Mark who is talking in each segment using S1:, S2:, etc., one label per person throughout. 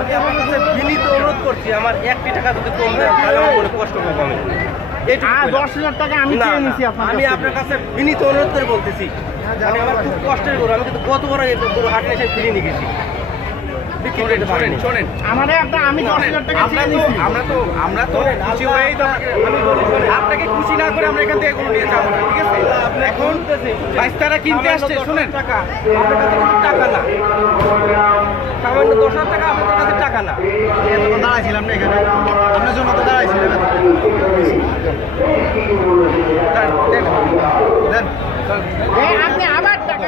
S1: আমি আমার কাছে বিনীত অনুরোধ করছি আমার একটি টাকা যদি কম দেয় তাহলে আমার মনে কষ্ট করব আমি
S2: দশ হাজার টাকা আমি আপনার
S1: আমি আপনার কাছে বিনীত অনুরোধ করে বলতেছি আমি আমার খুব কষ্টের গরু আমি কিন্তু কত বড় এই গরু হাট এসে ফিরে নিয়ে গেছি।
S3: আপনাকে- খুশি না করে আমরা এখান থেকে কোনো নিয়ে যাব ঠিক আছে? এখন বাইস্তারা কিনতে আসছে
S1: দশ টাকা। আপনার কাছে কিন্তু টাকা না। সামান্য দশ হাজার টাকা আপনার কাছে টাকা না।
S2: এতক্ষণ দাঁড়াইছিলাম না এখানে। আপনার জন্য তো দাঁড়াইছিলাম
S1: দেন, দেন।
S2: এই আপনি আবার টাকা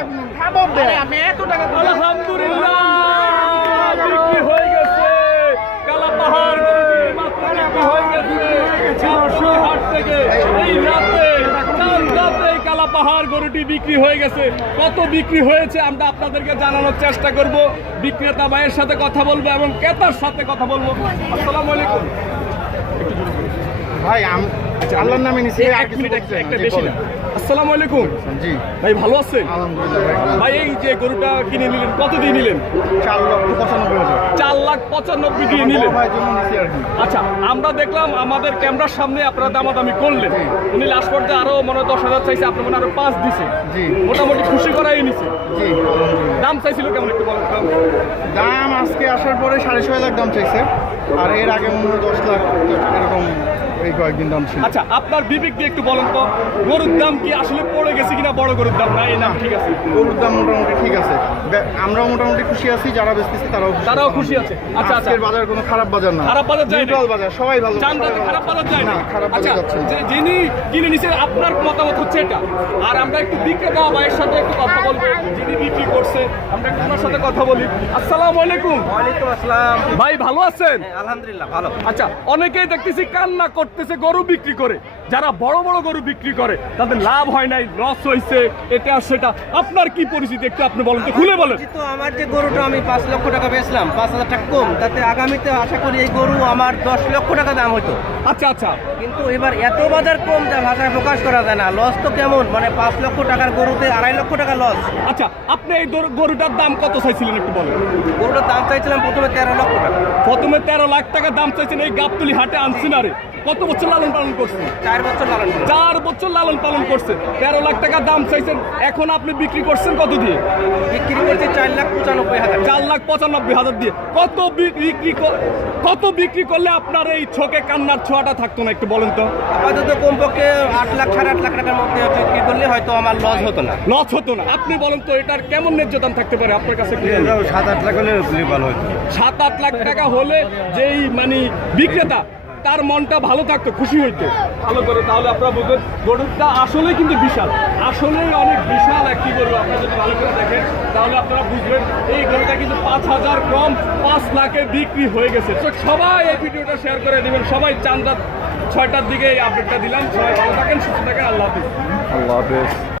S3: আমি এত টাকা
S4: আলহামদুলিল্লাহ বিক্রি হয়ে গেছে কালা পাহাড় মাত্র বিক্রি হয়ে গেছে চারশোর হাট থেকে এই রাতে চার রাতে পাহাড় গরুটি বিক্রি হয়ে গেছে। কত বিক্রি হয়েছে আমরা আপনাদেরকে জানানোর চেষ্টা করব। বিক্রেতা ভাইয়ের সাথে কথা বলব এবং ক্রেতার সাথে কথা বলব। আসসালামু আলাইকুম।
S2: ভাই আল্লাহর নামে নিছি আর
S4: এক মিনিট একটা বেশি না। আসসালামু আলাইকুম।
S2: জি।
S4: ভাই ভালো আছেন?
S2: আলহামদুলিল্লাহ ভাই
S4: এই যে গরুটা কিনে নিলেন কত দিয়ে নিলেন?
S2: চার লক্ষ পঁচানব্বই হাজার।
S4: চার লাখ পঁচানব্বই দিয়ে নিলেন? আচ্ছা আমরা দেখলাম আমাদের ক্যামেরার সামনে আপনারা দামাদামি করলেন। উনি লাস্ট পর্যায়ে আরও মনে দশ হাজার চাইছে আপনার মনে আরও পাঁচ দিছে।
S2: জি।
S4: মোটামুটি খুশি করাই নিছে।
S2: জি
S4: দাম চাইছিল কেমন একটু বলেন
S2: দাম আজকে আসার পরে সাড়ে ছয় লাখ দাম চাইছে। আর এর আগে মনে হয় দশ লাখ এরকম এই কয়েকদিন দাম ছিল।
S4: আচ্ছা আপনার বিবেক দিয়ে একটু বলেন তো গরুর দাম কি আসলে পড়ে গেছে কিনা বড় গরুর দাম? না এই নাম ঠিক আছে।
S2: গরুর দাম মোটামুটি ঠিক আছে। আমরাও মোটামুটি খুশি আছি যারা বেচতেছি তারাও
S4: তারাও খুশি আছে। আচ্ছা আচ্ছা।
S2: আজকের বাজার কোনো খারাপ বাজার না।
S4: খারাপ বাজার যায় না?
S2: বাজার সবাই ভালো।
S4: চান্দাতে খারাপ বাজার যায় না
S2: না খারাপ
S4: আচ্ছা
S2: বাজার যাচ্ছে
S4: যিনি কিনে নিছে আপনার মতামত হচ্ছে এটা। আর আমরা একটু বিক্রেতা ভাইয়ের সাথে একটু কথা বলব। যিনি বিক্রি করছে আমরা একটু ওনার সাথে কথা বলি। আসসালামু আলাইকুম।
S1: ওয়ালাইকুম আসসালাম।
S4: ভাই ভালো আছেন?
S1: হ্যাঁ, আলহামদুলিল্লাহ ভালো।
S4: আচ্ছা অনেকেই দেখতেছি কান্না করতেছে গরু বিক্রি করে। যারা বড় বড় গরু বিক্রি করে তাদের লাভ হয় নাই লস হয়েছে এটা আর সেটা। আপনার কি পরিস্থিতি একটু আপনি বলেন তো খুলে বলেন।
S1: তো আমার যে গরুটা আমি পাঁচ লক্ষ টাকা বেচলাম পাঁচ হাজার টাকা কম তাতে আগামীতে আশা করি এই গরু আমার দশ লক্ষ টাকা দাম হতো
S4: আচ্ছা আচ্ছা।
S1: কিন্তু এবার এত বাজার কম যা ভাষায় প্রকাশ করা যায় না। লস তো কেমন? মানে পাঁচ লক্ষ টাকার গরুতে আড়াই লক্ষ টাকা লস
S4: আচ্ছা আপনি এই গরু- গরুটার দাম কত চাইছিলেন একটু বলেন।
S1: গরুটার দাম চাইছিলাম প্রথমে তেরো লক্ষ টাকা।
S4: প্রথমে তেরো লাখ টাকা দাম চাইছেন এই গাবতলি হাটে আনছেন আরে। কত বছর লালন পালন করছেন
S1: চার বছর লাগান
S4: চার বছর লালন পালন করছেন তেরো লাখ টাকা দাম চাইছেন। এখন আপনি বিক্রি করছেন কত দিয়ে?
S1: বিক্রি করছি চার লাখ পঁচানব্বই হাজার।
S4: চার লাখ পঁচানব্বই হাজার দিয়ে। কত বিক্রি কর- কত বিক্রি করলে আপনার এই ছোকে কান্নার ছোঁয়াটা থাকতো না একটু বলেন তো?
S1: আপাতত কমপক্ষে আট লাখ সাড়ে আট লাখ টাকার মধ্যে বিক্রি করলে হয়তো আমার লস হতো না।
S4: লস হতো না। আপনি বলেন তো এটার কেমন ন্যায্য দাম থাকতে পারে আপনার কাছে?
S1: সাত আট লাখ হলে ভালো হতো।
S4: সাত আট লাখ টাকা হলে যেই মানে বিক্রেতা তার মনটা ভালো থাকতো, খুশি হইতো। ভালো করে তাহলে আপনারা বুঝবেন, গরুটা আসলে কিন্তু বিশাল। আসলেই অনেক বিশাল একটি গরু, আপনারা যদি ভালো করে দেখেন, তাহলে আপনারা বুঝবেন, এই গরুটা কিন্তু পাঁচ হাজার কম, পাঁচ লাখে বিক্রি হয়ে গেছে। তো সবাই এই ভিডিওটা শেয়ার করে দিবেন, সবাই চান্দার ছয়টার দিকে এই আপডেটটা দিলাম। সবাই ভালো থাকেন, সুস্থ থাকেন, আল্লাহ হাফিজ।
S2: আল্লাহ হাফেজ।